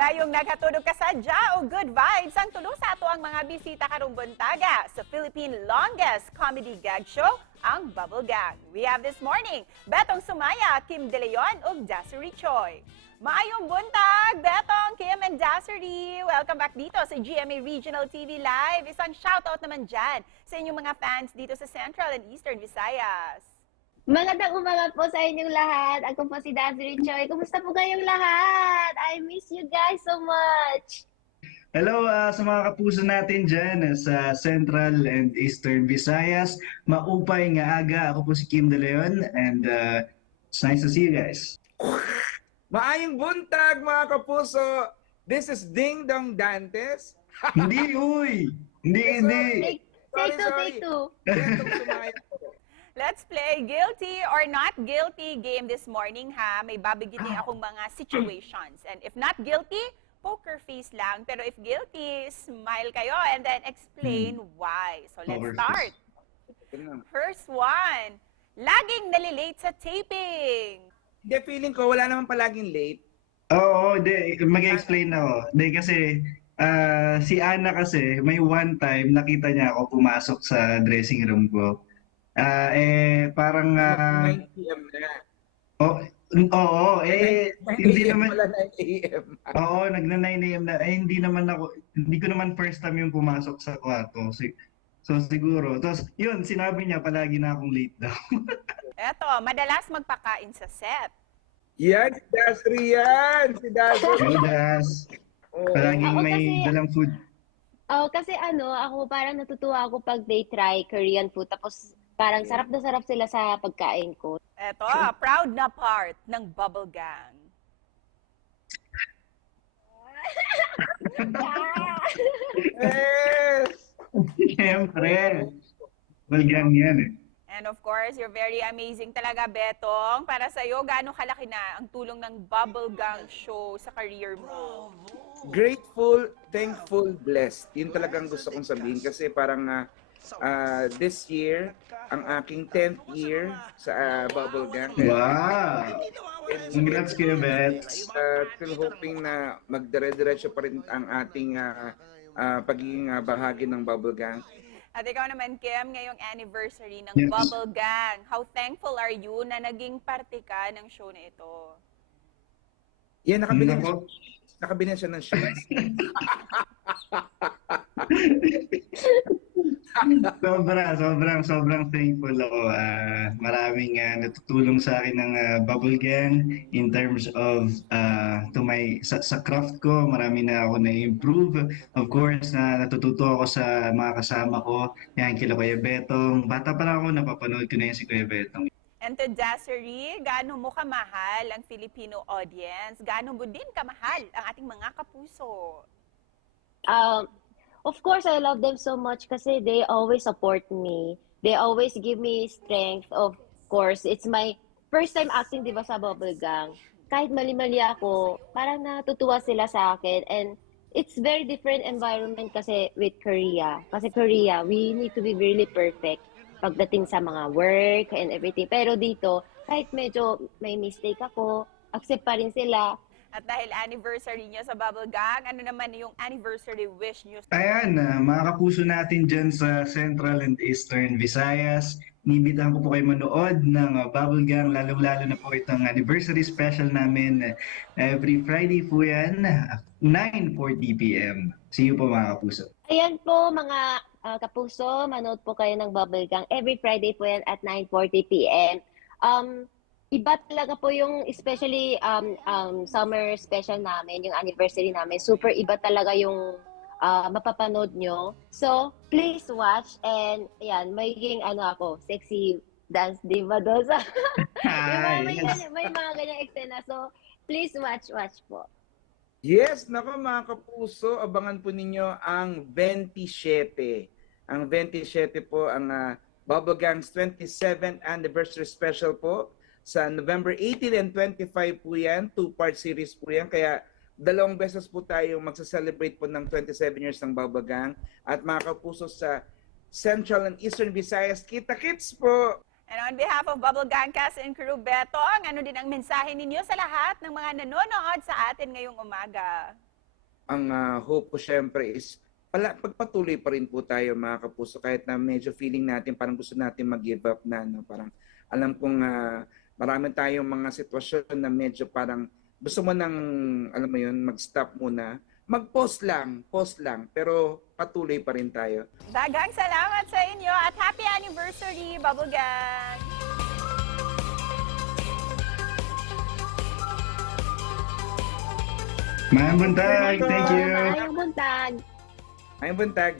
Marayong naghatulog kasadya o good vibes ang tulo sa ato ang mga bisita karong buntaga sa Philippine longest comedy gag show, ang Bubble Gang. We have this morning, Betong Sumaya, Kim De Leon ug Dassery Choi. Maayong buntag, Betong, Kim, and Dassery. Welcome back dito sa GMA Regional TV Live. Isang shoutout naman dyan sa inyong mga fans dito sa Central and Eastern Visayas. Magandang umaga po sa inyong lahat. Ako po si Dassery Choi. Kumusta po kayong lahat? I miss you guys so much. Hello sa mga kapuso natin dyan sa Central and Eastern Visayas. Maupay nga aga. Ako po si Kim De Leon and it's nice to see you guys. Maayong buntag mga kapuso. This is Ding Dong Dantes. Hindi, uy! Hindi. Take two. Betong Sumaya po. Let's play Guilty or Not Guilty game this morning, ha? May babigitin akong mga situations. And if not guilty, poker face lang. Pero if guilty, smile kayo and then explain why. So let's Poker start. First one, laging nalilate sa taping. Hindi, feeling ko wala naman palaging late. Oo, mag-explain ako. Hindi kasi si Ana kasi may one time nakita niya ako pumasok sa dressing room ko. Parang 9 p.m. na. Oo, hindi 9 naman. Wala 9 a.m. Oo, nagna-9 AM na. Hindi ko naman first time yung pumasok sa kwarto. So siguro. Tapos yun, sinabi niya palagi na akong late daw. Eto, madalas magpakain sa set. Yan, si Dassery yan. Si Dassery. Judas, Oo. palaging Ako may kasi- dalang food. Kasi ako parang natutuwa ako pag they try Korean food. Tapos parang sarap na sarap sila sa pagkain ko. Eto, proud na part ng Bubble Gang. Yes! Siyempre. Walgang yan eh. And of course, you're very amazing talaga, Betong. Para sa'yo, gaano kalaki na ang tulong ng Bubble Gang show sa career mo? Grateful, thankful, blessed. Yun talagang gusto kong sabihin kasi parang this year, ang aking 10th year sa Bubble Gang. Wow! Congrats kayo, Bet. Still hoping na magdire-diretso pa rin ang ating pagiging bahagi ng Bubble Gang. At ikaw naman, Kim, ngayong anniversary ng Yes. Bubble Gang. How thankful are you na naging parte ka ng show na ito? Yan, Nako. nakabili na siya ng shoes. Sobrang thankful ako. Maraming natutulong sa akin ng Bubble Gang in terms of sa craft ko. Marami na ako na-improve. Of course, natututo ako sa mga kasama ko. Yan, kila Kuya Betong. Bata pa lang ako, napapanood ko na yan si Kuya Betong. And to Dassery, gaano mo kamahal ang Filipino audience? Gaano mo din kamahal ang ating mga kapuso? Of course, I love them so much kasi they always support me. They always give me strength. Of course, it's my first time acting, di ba, sa Bubble Gang. Kahit mali-mali ako, parang natutuwa sila sa akin. And it's very different environment kasi with Korea. Kasi Korea, we need to be really perfect pagdating sa mga work and everything. Pero dito, kahit medyo may mistake ako, accept pa rin sila. At dahil anniversary nyo sa Bubble Gang, ano naman yung anniversary wish nyo? Ayan, mga kapuso natin dyan sa Central and Eastern Visayas, inibitahan ko po kayo manood ng Bubble Gang, lalong-lalo na po itong anniversary special namin. Every Friday po yan, 9:40 p.m. See you po mga kapuso. Ayan po mga kapuso, manood po kayo ng Bubble Gang. Every Friday po yan at 9:40 p.m. Iba talaga po yung especially summer special namin, yung anniversary namin. Super iba talaga yung mapapanood nyo. So, please watch and ayan, magiging sexy dance diva doon sa may mga ganyang eksena. So, please watch po. Yes, nako mga kapuso, abangan po ninyo ang 27. Ang 27 po ang Bubble Gang's 27th anniversary special po. Sa November 18 and 25 po yan, 2-part series po yan. Kaya 2 beses po tayo magsa-celebrate po ng 27 years ng Bubble Gang. At mga kapuso sa Central and Eastern Visayas, kita-kits po! And on behalf of Bubble Gang cast and crew, Betong, ano din ang mensahe ninyo sa lahat ng mga nanonood sa atin ngayong umaga? ang hope ko syempre is pagpatuloy pa rin po tayo mga kapuso kahit na medyo feeling natin parang gusto natin mag-give up na, no? Parang alam kong marami tayong mga sitwasyon na medyo parang gusto mo nang, alam mo yun, mag-stop muna. Mag-pause lang, pero patuloy pa rin tayo. Daghang salamat sa inyo at happy anniversary, Bubble Gang! Maayong buntag, thank you. Maayong buntag. Ayun, buntag.